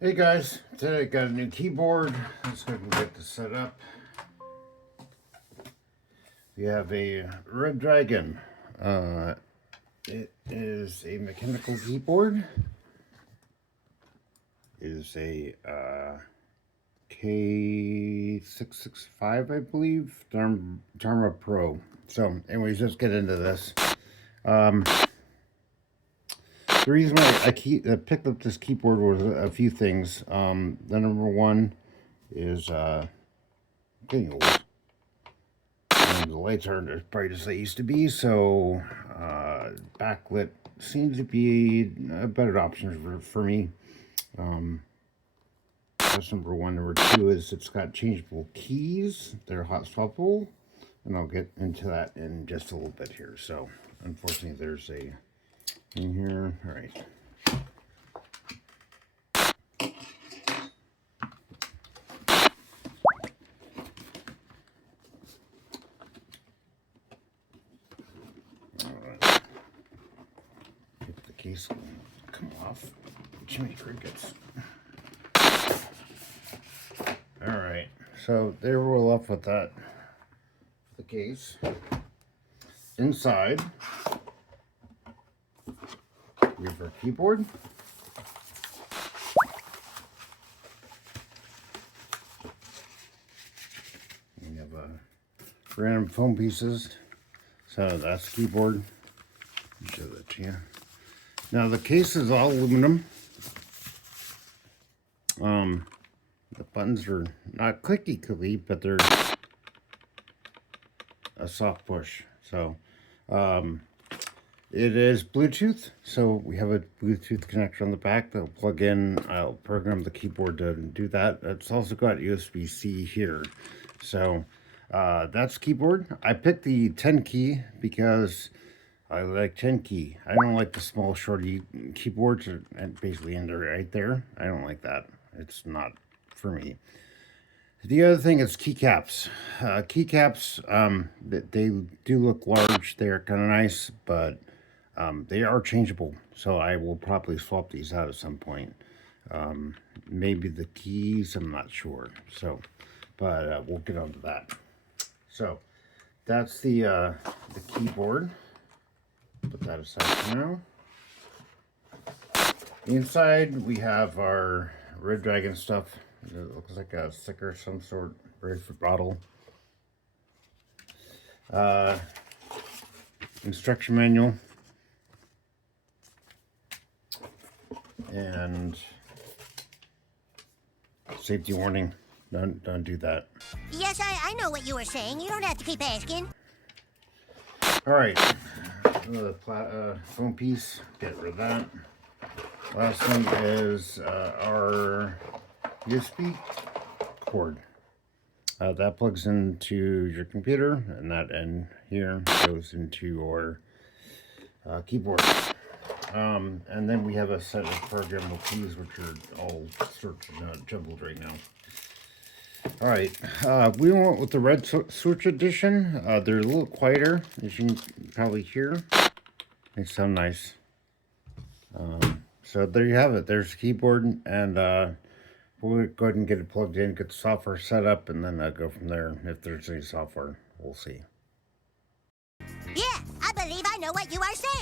Hey guys, today I got a new keyboard. Let's go and get this set up. We have a Redragon. It is a mechanical keyboard. It is a K556, I believe, Dharma Pro. So, anyways, let's get into this. The reason why I picked up this keyboard was a few things. The number one is getting old. And the lights aren't as bright as they used to be, so backlit seems to be a better option for me. That's number one. Number two is it's got changeable keys. They're hot swappable, and I'll get into that in just a little bit here. So, unfortunately, there's a in here. All right. If the case will come off. Jimmy Crickets. All right. So there we're left with that. The case. Inside, we have our keyboard. We have random foam pieces. So that's the keyboard. I'll show that to you. Now the case is all aluminum. The buttons are not clicky, but they're a soft push. So it is Bluetooth. So we have a Bluetooth connector on the back that'll plug in. I'll program the keyboard to do that. It's also got USB-C here. So that's keyboard. I picked the 10 key because I like 10 key. I don't like the small shorty keyboards and basically in there right there. I don't like that. It's not for me. The other thing is keycaps. Keycaps, they do look large. They're kind of nice, but they are changeable. So I will probably swap these out at some point. Maybe the keys, I'm not sure. So, but we'll get onto that. So that's the keyboard. Put that aside for now. Inside we have our Redragon stuff. It looks like a sticker of some sort, Bradford bottle. Instruction manual. And safety warning. Don't do that. Yes, I know what you were saying. You don't have to keep asking. Alright. Another foam piece. Get rid of that. Last one is our USB cord. That plugs into your computer, and that end here goes into your keyboard. And then we have a set of programmable keys, which are all sorts of jumbled right now. All right, we went with the red switch edition. They're a little quieter, as you can probably hear. They sound nice. So there you have it. There's the keyboard, and we'll go ahead and get it plugged in, get the software set up, and then go from there. If there's any software, we'll see. Yeah, I believe I know what you are saying.